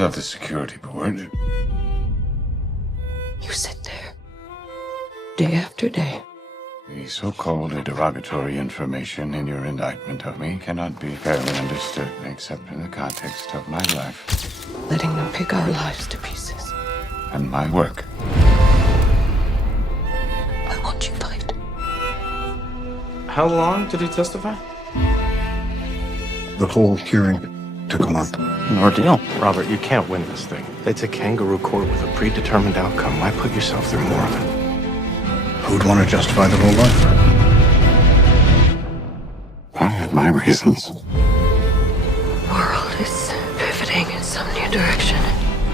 of the security board. You sit there, day after day. The so-called derogatory information in your indictment of me cannot be fairly understood except in the context of my life. Letting them pick our lives to pieces. And my work. I want you fight. How long did he testify? The whole hearing took a month. An ordeal. Robert, you can't win this thing. It's a kangaroo court with a predetermined outcome. Why put yourself through more of it? Who'd want to justify the whole life? I have my reasons. The world is pivoting in some new direction.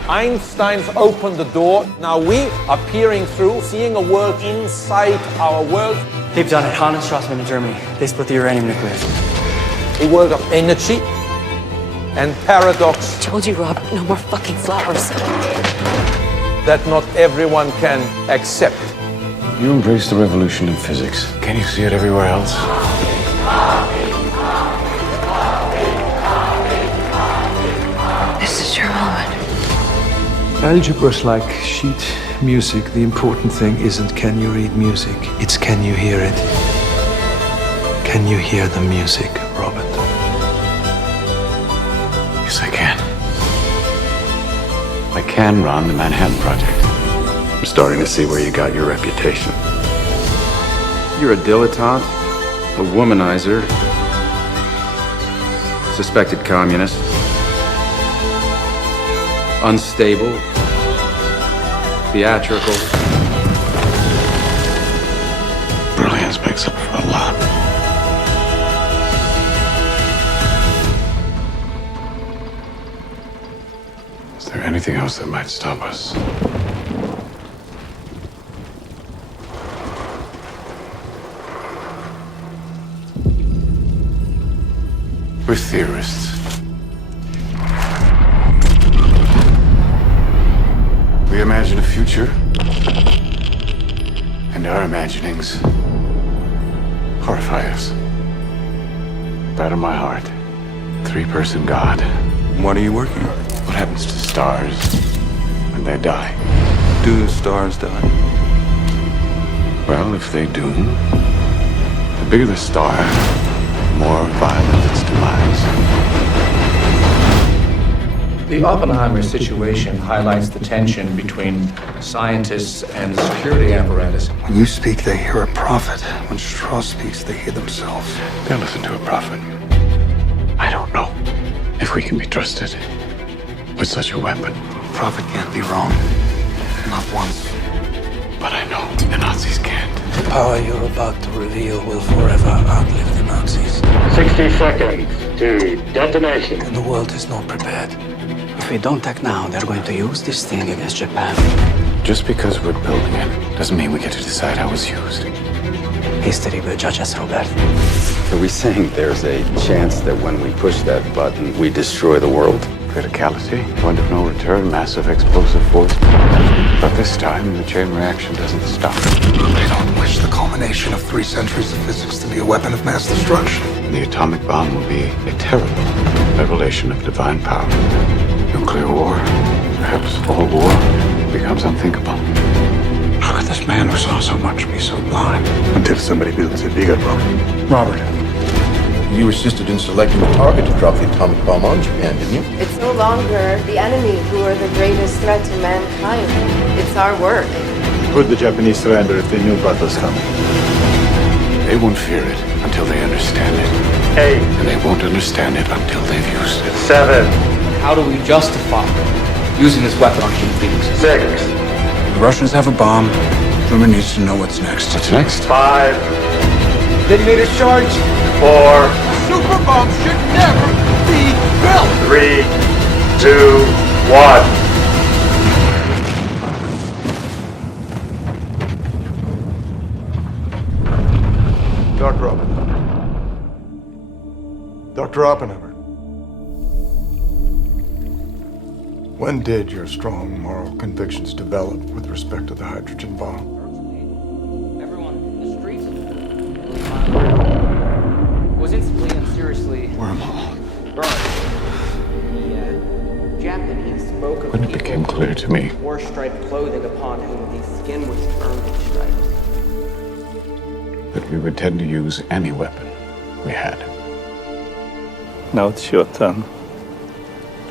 Einstein's opened the door. Now we are peering through, seeing a world inside our world. They've done it. Han and Strassman in Germany. They split the uranium nucleus. A world of energy and paradox. Told you, Rob, no more fucking flowers. That not everyone can accept. You embrace the revolution in physics. Can you see it everywhere else? This is your moment. Algebra's like sheet music. The important thing isn't can you read music, it's can you hear it. Can you hear the music, Robert? Yes, I can. I can run the Manhattan Project. I'm starting to see where you got your reputation. You're a dilettante, a womanizer, suspected communist, unstable, theatrical. Brilliance makes up for a lot. Is there anything else that might stop us? We're theorists. We imagine a future, and our imaginings horrify us. Batter my heart. Three-person God. What are you working on? What happens to stars when they die? Do stars die? Well, if they do, the bigger the star, the more violent its demise. The Oppenheimer situation highlights the tension between scientists and the security apparatus. When you speak, they hear a prophet. When Strauss speaks, they hear themselves. They'll listen to a prophet. I don't know if we can be trusted with such a weapon. Prophet can't be wrong. Not once. But I know the Nazis can't. The power you're about to reveal will forever outlive the Nazis. 60 seconds to detonation. And the world is not prepared. If we don't act now, they're going to use this thing against Japan. Just because we're building it doesn't mean we get to decide how it's used. History will judge us, Robert. Are we saying there's a chance that when we push that button, we destroy the world? Criticality, point of no return, massive explosive force. But this time, the chain reaction doesn't stop. They don't wish the culmination of 3 centuries of physics to be a weapon of mass destruction. The atomic bomb will be a terrible revelation of divine power. Nuclear war, perhaps all war, becomes unthinkable. How could this man who saw so much be so blind? Until somebody builds it bigger, Robert, you assisted in selecting the target to drop the atomic bomb on Japan, didn't you? It's no longer the enemy who are the greatest threat to mankind. It's our work. Would the Japanese surrender if they knew what was coming? They won't fear it until they understand it. 8. And they won't understand it until they've used it. 7. How do we justify using this weapon on human beings? 6. The Russians have a bomb. Germany needs to know what's next. What's next? 5. Detonator charge. 4. Super bomb should never be built. 3, 2, 1. Dr. Oppenheimer. Dr. Oppenheimer. When did your strong moral convictions develop with respect to the hydrogen bomb? Everyone in the streets was instantly and seriously Wormhole. burned. The Japanese spoke of When it became clear to me wore striped clothing upon whom the skin was burned in stripes. that we would tend to use any weapon we had. Now it's your turn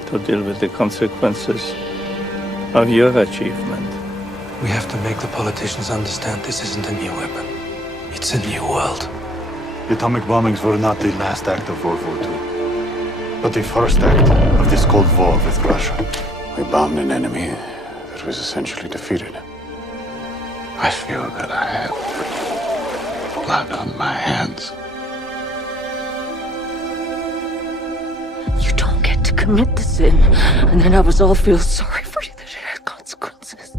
to deal with the consequences of your achievement. We have to make the politicians understand this isn't a new weapon. It's a new world. The atomic bombings were not the last act of World War II, but the first act of this Cold War with Russia. We bombed an enemy that was essentially defeated. I feel that I have blood on my hands. You don't get to commit the sin and then have us all feel sorry for you that it had consequences.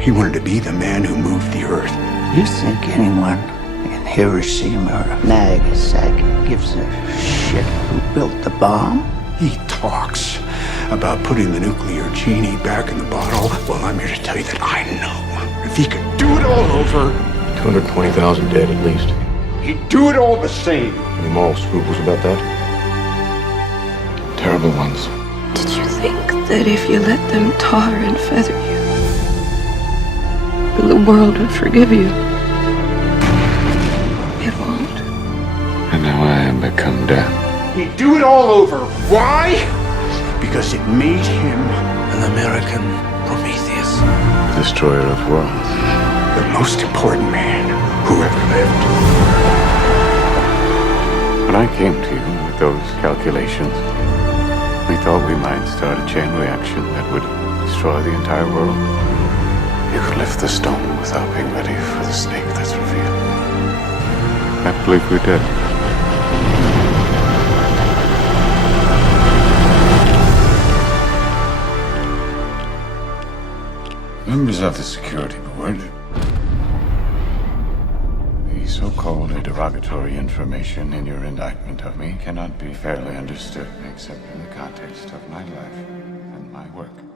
He wanted to be the man who moved the earth. You think anyone in Hiroshima or Nagasaki gives a shit who built the bomb? He talks about putting the nuclear genie back in the bottle. Well, I'm here to tell you that I know. If he could do it all over, 220,000 dead at least. he'd do it all the same. Any moral scruples about that? Terrible ones. Did you think that if you let them tar and feather you, then the world would forgive you? It won't. And now I am become death. He'd do it all over. Why? Because it made him An American Prometheus. Destroyer of worlds. the most important man who ever lived. When I came to you with those calculations, we thought we might start a chain reaction that would destroy the entire world. You could lift the stone without being ready for the snake that's revealed. I believe we did. Members of the security board, the so-called derogatory information in your indictment of me cannot be fairly understood except in the context of my life and my work.